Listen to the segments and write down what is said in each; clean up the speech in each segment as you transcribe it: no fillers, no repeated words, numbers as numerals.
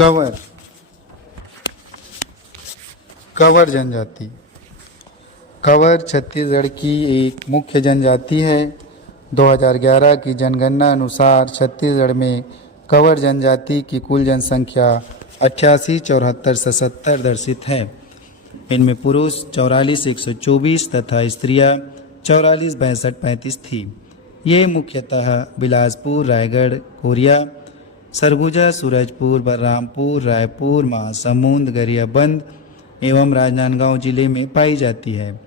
कंवर कंवर जनजाति। कंवर छत्तीसगढ़ की एक मुख्य जनजाति है। 2011 की जनगणना अनुसार छत्तीसगढ़ में कंवर जनजाति की कुल जनसंख्या 88,74,77 दर्शित है। इनमें पुरुष 44,124 तथा स्त्रियां 44,62,35 थी। ये मुख्यतः बिलासपुर, रायगढ़, कोरिया, सरगुजा, सूरजपुर, बलरामपुर, रायपुर, महासमुंद, गरियाबंद एवं राजनांदगांव जिले में पाई जाती है।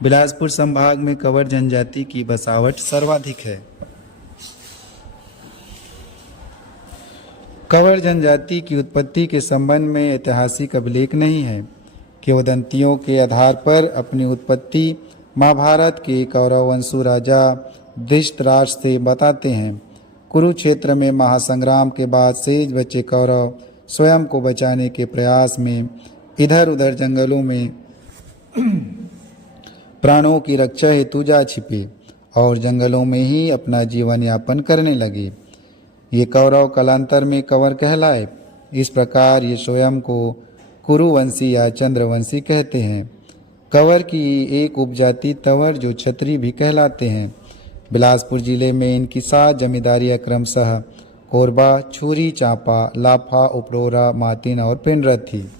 बिलासपुर संभाग में कंवर जनजाति की बसावट सर्वाधिक है। कंवर जनजाति की उत्पत्ति के संबंध में ऐतिहासिक अभिलेख नहीं है। किंवदंतियों के आधार पर अपनी उत्पत्ति महाभारत के कौरववंशु राजा धृतराष्ट्र से बताते हैं। कुरुक्षेत्र में महासंग्राम के बाद शेष बचे कौरव स्वयं को बचाने के प्रयास में इधर उधर जंगलों में प्राणों की रक्षा हेतु जा छिपे और जंगलों में ही अपना जीवन यापन करने लगे। ये कौरव कालांतर में कंवर कहलाए। इस प्रकार ये स्वयं को कुरुवंशी या चंद्रवंशी कहते हैं। कंवर की एक उपजाति तंवर जो छत्री भी कहलाते हैं। बिलासपुर जिले में इनकी 7 जमींदारियां क्रमशः कोरबा, छुरी, चांपा, लाफा, उपरोरा, मातिन और पिंडरत थी।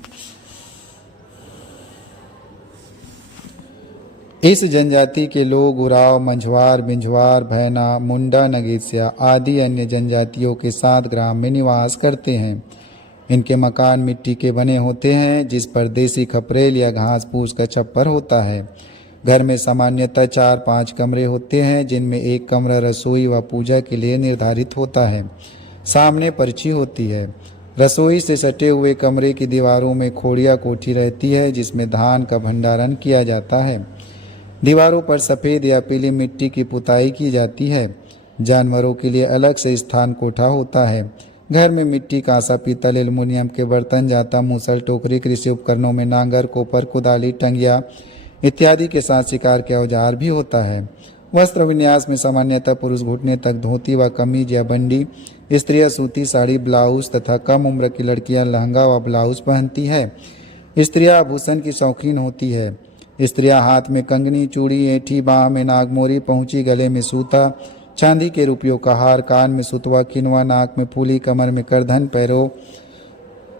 इस जनजाति के लोग उराव, मंझवार, बिंझवार, भैना, मुंडा, नगेसिया आदि अन्य जनजातियों के साथ ग्राम में निवास करते हैं। इनके मकान मिट्टी के बने होते हैं जिस पर देसी खपरेल या घास फूस का छप्पर होता है। घर में सामान्यतः 4-5 कमरे होते हैं जिनमें एक कमरा रसोई व पूजा के लिए निर्धारित होता है। सामने पर्ची होती है। रसोई से सटे हुए कमरे की दीवारों में खोड़िया कोठी रहती है जिसमें धान का भंडारण किया जाता है। दीवारों पर सफ़ेद या पीली मिट्टी की पुताई की जाती है। जानवरों के लिए अलग से स्थान कोठा होता है। घर में मिट्टी, कांसा, पीतल, एल्युमिनियम के बर्तन, जाता, मूसल, टोकरी, कृषि उपकरणों में नांगर, कोपर, कुदाली, टंगिया इत्यादि के साथ शिकार के औजार भी होता है। वस्त्र विन्यास में सामान्यतः पुरुष घुटने तक धोती व कमीज या बंडी, स्त्रियां सूती साड़ी, ब्लाउज तथा कम उम्र की लड़कियां लहंगा व ब्लाउज पहनती है। स्त्रियां आभूषण की शौकीन होती है। स्त्रियां हाथ में कंगनी, चूड़ी, ऐठी, बाह में नागमोरी, पहुंची, गले में सूता, चांदी के रुपयों का हार, कान में सुतवा, किनवा, नाक में फूली, कमर में करधन,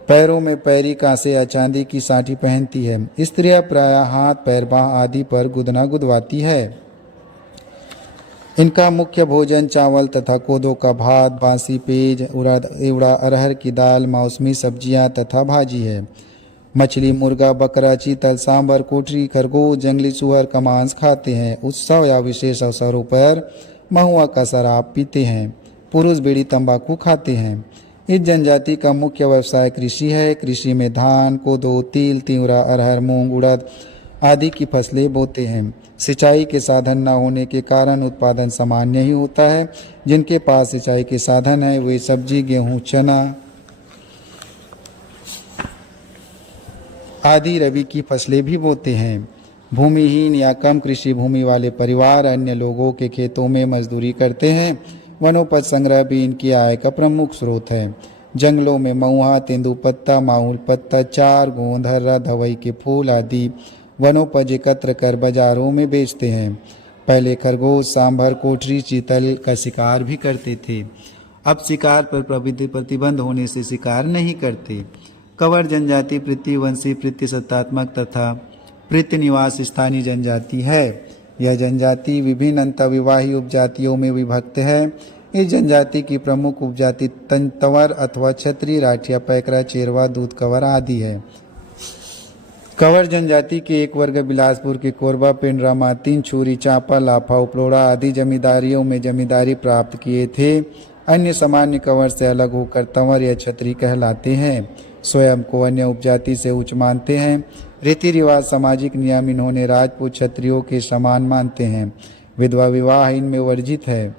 पैरों में पैरी, कांसे या चांदी की साटी पहनती है। स्त्रियां प्रायः हाथ, पैर, बाह आदि पर गुदना गुदवाती है। इनका मुख्य भोजन चावल तथा कोदो का भात, बासी पेज, उड़द, इवड़ा, अरहर की दाल, मौसमी सब्जियां तथा भाजी है। मछली, मुर्गा, बकरा, चीतल, सांबर, कोठरी, खरगोश, जंगली सुअर का मांस खाते हैं। उत्सव या विशेष अवसरों पर महुआ का शराब पीते हैं। पुरुष बीड़ी तंबाकू खाते हैं। इस जनजाति का मुख्य व्यवसाय कृषि है। कृषि में धान, कोदो, तिल, तिवरा, अरहर, मूंग, उड़द आदि की फसलें बोते हैं। सिंचाई के साधन न होने के कारण उत्पादन सामान्य ही होता है। जिनके पास सिंचाई के साधन है वे सब्जी, गेहूं, चना आदि रबी की फसलें भी बोते हैं। भूमिहीन या कम कृषि भूमि वाले परिवार अन्य लोगों के खेतों में मजदूरी करते हैं। वनोपज संग्रह भी इनकी आय का प्रमुख स्रोत है। जंगलों में महुआ, तेंदुपत्ता, माहुल पत्ता, चार, गोंद, हर्रा, धवई के फूल आदि वनोपज एकत्र कर बाजारों में बेचते हैं। पहले खरगोश, सांभर, कोठरी, चीतल का शिकार भी करते थे। अब शिकार पर प्रतिबंध होने से शिकार नहीं करते। कंवर जनजाति पृथ्वीवंशी, पृथ्वीसत्तात्मक तथा पृथ्वी निवास स्थानीय जनजाति है। यह जनजाति विभिन्न अंतर्विवाही उपजातियों में विभक्त है। इस जनजाति की प्रमुख उपजाति तंवर अथवा छत्री, राठिया, पैकरा, चेरवा, दूध कंवर आदि है। कंवर जनजाति के एक वर्ग बिलासपुर के कोरबा, पिंडरा, मातिन, छुरी, चांपा, लाफा, उपलोड़ा आदि जमींदारियों में जमींदारी प्राप्त किए थे। अन्य सामान्य कंवर से अलग होकर तंवर या छत्री कहलाते हैं। स्वयं को अन्य उपजाति से उच्च मानते हैं। रीति रिवाज, सामाजिक नियम इन्होंने राजपूत क्षत्रियों के समान मानते हैं। विधवा विवाह इनमें वर्जित है।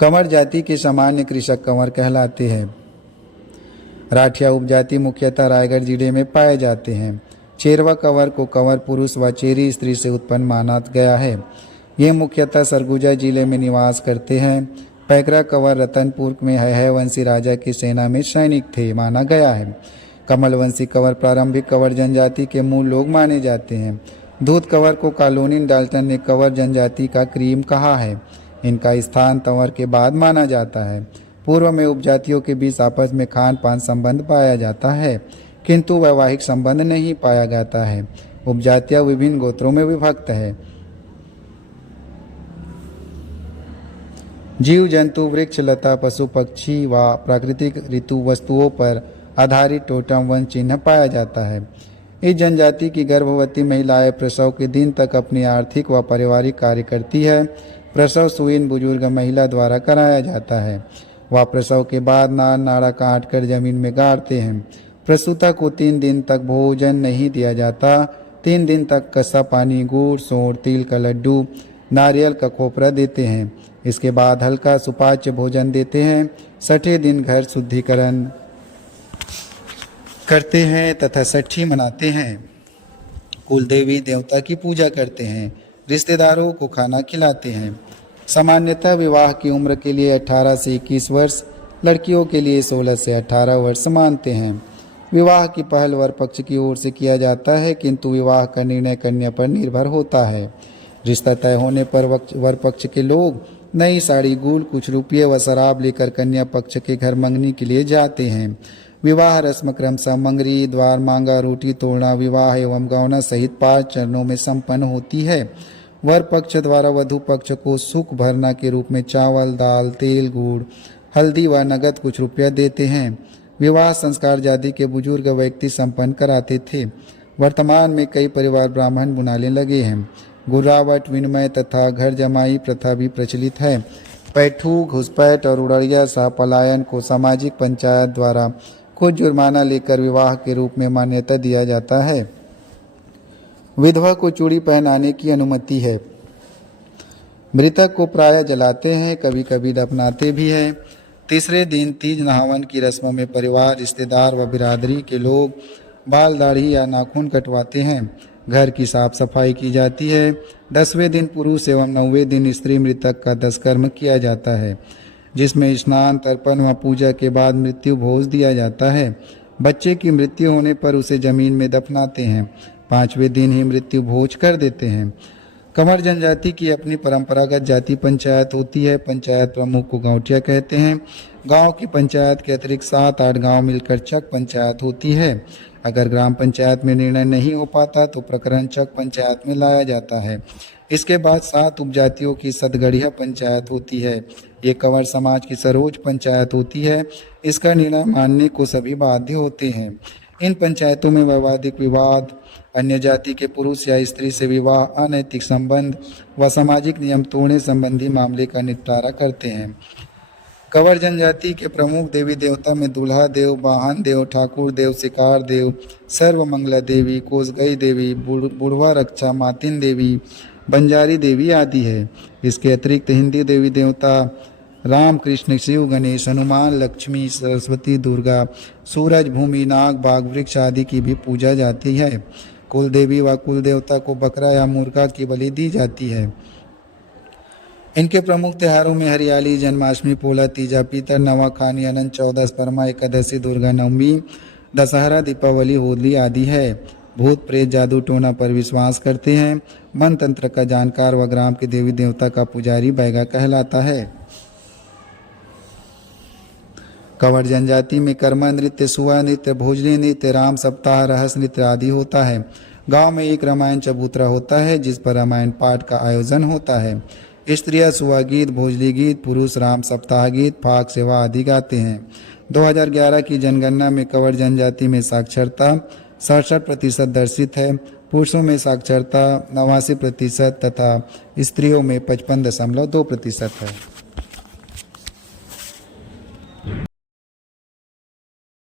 कंवर जाति के सामान्य कृषक कंवर कहलाते हैं। राठिया उपजाति मुख्यतः रायगढ़ जिले में पाए जाते हैं। चेरवा कंवर को कंवर पुरुष व चेरी स्त्री से उत्पन्न माना गया है। ये मुख्यतः सरगुजा जिले में निवास करते हैं। पैकरा कंवर रतनपुर में है वंशी राजा की सेना में सैनिक थे माना गया है। कमलवंशी कंवर प्रारंभिक कंवर जनजाति के मूल लोग माने जाते हैं। दूध कंवर को कॉलोनी डाल्टन ने कंवर जनजाति का क्रीम कहा है। इनका स्थान तंवर के बाद माना जाता है। पूर्व में उपजातियों के बीच आपस में खान पान संबंध पाया जाता है, किंतु वैवाहिक संबंध नहीं पाया जाता है। उपजातियां विभिन्न गोत्रों में विभक्त है। जीव जंतु, वृक्ष, लता, पशु पक्षी व प्राकृतिक ऋतु वस्तुओं पर आधारित टोटम वंश चिन्ह पाया जाता है। इस जनजाति की गर्भवती महिलाएं प्रसव के दिन तक अपनी आर्थिक व पारिवारिक कार्य करती है। प्रसव सुईन बुजुर्ग महिला द्वारा कराया जाता है। वह प्रसव के बाद नार नाड़ा काट कर जमीन में गाड़ते हैं। प्रसूता को 3 दिन तक भोजन नहीं दिया जाता। 3 दिन तक कस्सा पानी, गुड़, सोंठ, तिल का लड्डू, नारियल का खोपरा देते हैं। इसके बाद हल्का सुपाच्य भोजन देते हैं। 6ठे दिन घर शुद्धिकरण करते हैं तथा छठी मनाते हैं। कुल देवी देवता की पूजा करते हैं। रिश्तेदारों को खाना खिलाते हैं। सामान्यतः विवाह की उम्र के लिए 18 से 21 वर्ष, लड़कियों के लिए 16 से 18 वर्ष मानते हैं। विवाह की पहल वर पक्ष की ओर से किया जाता है, किंतु विवाह का निर्णय कन्या पर निर्भर होता है। रिश्ता तय होने पर वर पक्ष के लोग नई साड़ी, गुड़, कुछ रुपये व शराब लेकर कन्या पक्ष के घर मंगनी के लिए जाते हैं। विवाह रस्म क्रमशः मंगरी, द्वार मांगा, रोटी तोड़ना, विवाह एवं गौना सहित 5 चरणों में संपन्न होती है। वर पक्ष द्वारा वधु पक्ष को सुख भरना के रूप में चावल, दाल, तेल, गुड़, हल्दी व नगद कुछ रुपया देते हैं। विवाह संस्कार जाति के बुजुर्ग व्यक्ति संपन्न कराते थे। वर्तमान में कई परिवार ब्राह्मण बुनाने लगे हैं। गुर्रावट, विनिमय तथा घर जमाई प्रथा भी प्रचलित है। पैठू, घुसपैठ और उड़िया सह पलायन को सामाजिक पंचायत द्वारा कुछ जुर्माना लेकर विवाह के रूप में मान्यता दिया जाता है। विधवा को चूड़ी पहनाने की अनुमति है। मृतक को प्रायः जलाते हैं, कभी कभी दफनाते भी हैं। तीसरे दिन तीज नहावन की रस्मों में परिवार, रिश्तेदार व बिरादरी के लोग बाल, दाढ़ी या नाखून कटवाते हैं। घर की साफ सफाई की जाती है। 10वें दिन पुरुष एवं 9वें दिन स्त्री मृतक का 10 कर्म किया जाता है, जिसमें स्नान, तर्पण व पूजा के बाद मृत्यु भोज दिया जाता है। बच्चे की मृत्यु होने पर उसे जमीन में दफनाते हैं। 5वें दिन ही मृत्यु भोज कर देते हैं। कंवर जनजाति की अपनी परंपरागत जाति पंचायत होती है। पंचायत प्रमुख को गांवटिया कहते हैं। गांव की पंचायत के अतिरिक्त 7-8 गांव मिलकर चक पंचायत होती है। अगर ग्राम पंचायत में निर्णय नहीं हो पाता तो प्रकरण चक पंचायत में लाया जाता है। इसके बाद 7 उपजातियों की सतगढ़िया पंचायत होती है। ये कंवर समाज की सर्वोच्च पंचायत होती है। इसका निर्णय मानने को सभी बाध्य होते हैं। इन पंचायतों में वैवाहिक विवाद, अन्य जाति के पुरुष या स्त्री से विवाह, अनैतिक संबंध व सामाजिक नियम तोड़ने संबंधी मामले का निपटारा करते हैं। कंवर जनजाति के प्रमुख देवी देवता में दूल्हा देव, वाहन देव, ठाकुर देव, शिकार देव, सर्वमंगला देवी, कोसगई देवी, बुढ़वा रक्षा, मातिन देवी, बंजारी देवी आदि है। इसके अतिरिक्त हिंदी देवी देवता राम, कृष्ण, शिव, गणेश, हनुमान, लक्ष्मी, सरस्वती, दुर्गा, सूरज, भूमि, नाग, बाघ, वृक्ष आदि की भी पूजा जाती है। कुल देवी व कुल देवता को बकरा या मुर्गा की बलि दी जाती है। इनके प्रमुख त्योहारों में हरियाली, जन्माष्टमी, पोला, तीजा, पीतर, नवाखानी, अनंत चौदस, परमा एकादशी, दुर्गा नवमी, दशहरा, दीपावली, होली आदि है। भूत प्रेत, जादू टोना पर विश्वास करते हैं। मन तंत्र का जानकार व ग्राम के देवी देवता का पुजारी बैगा कहलाता है। कंवर जनजाति में कर्मा नृत्य, सुआ नृत्य, भोजली नृत्य, राम सप्ताह, रहस्य नृत्य आदि होता है। गांव में एक रामायण चबूतरा होता है जिस पर रामायण पाठ का आयोजन होता है। स्त्रियां सुआ गीत, भोजली गीत, पुरुष राम सप्ताह गीत, फाग सेवा आदि गाते हैं। 2011 की जनगणना में कंवर जनजाति में साक्षरता 67% दर्शित है। पुरुषों में साक्षरता 89% तथा स्त्रियों में 55.2% है।